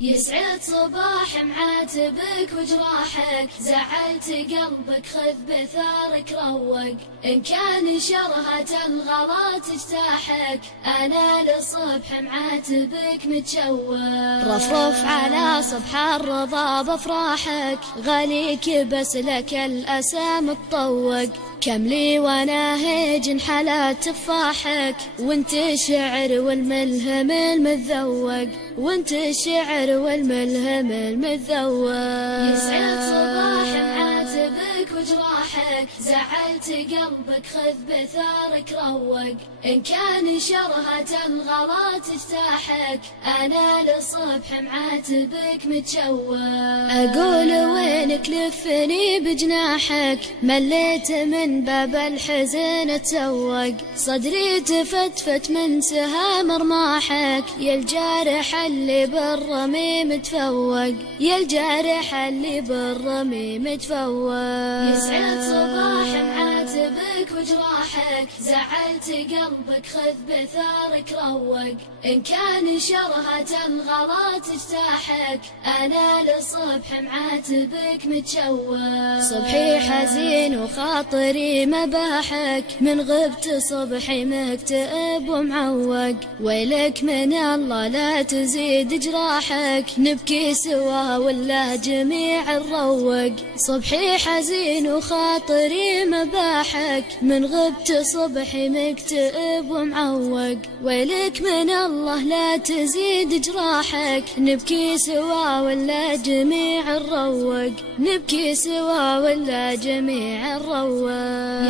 يسعد صباح معاتبك وجراحك، زعلت قلبك خذ بثارك روق، إن كان شرهة الغلا تجتاحك، أنا للصبح معاتبك متشوق. رفرف على صبح الرضا بافراحك، غاليك بس لك الأسى متطوق، كم لي وانا هيج حلا تفاحك، وانت الشعر والملهم المتذوق، وانت الشعر والملهم المتذوق. يسعد صباح معاتبك وجراحك، زعلت قلبك خذ بثارك روق، إن كان شرهة الغلا تجتاحك، أنا للصبح معاتبك متشوق. أقول وينك لفني بجناحك، مليت من باب الحزن تسوق، صدري تفتفت من سهام رماحك، يا الجارح اللي بالرمي متفوق، يا الجارح اللي بالرمي متفوق. يسعد صباح معاتبك وجراحك، زعلت قلبك خذ بثارك روق، إن كان شرهة الغلا تجتاحك، أنا للصبح معاتبك متشوق. صبحي حزين وخاطري مباحك، من غبت صبحي مكتئب ومعوق، ويلك من الله لا تزيد جراحك، نبكي سوا ولا جميع نروق. صبحي حزين وخاطري مباحك، من غبت صبحي مكتئب ومعوق، ويلك من الله لا تزيد جراحك، نبكي سوا ولا جميع نروق، نبكي سوا ولا جميع نروق.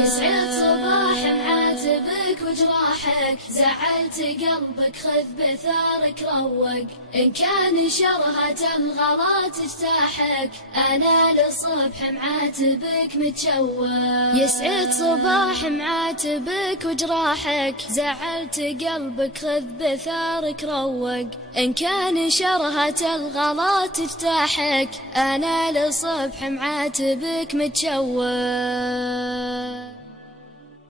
يسعد صباح معاتبك وجراحك، زعلت قلبك خذ بثارك روق، إن كان شرهة الغلا تجتاحك، أنا للصبح معاتبك متشوق. يسعد صباح معاتبك وجراحك، زعلت قلبك خذ بثارك روق، إن كان شرهة الغلا تجتاحك، أنا للصبح معاتبك متشوق.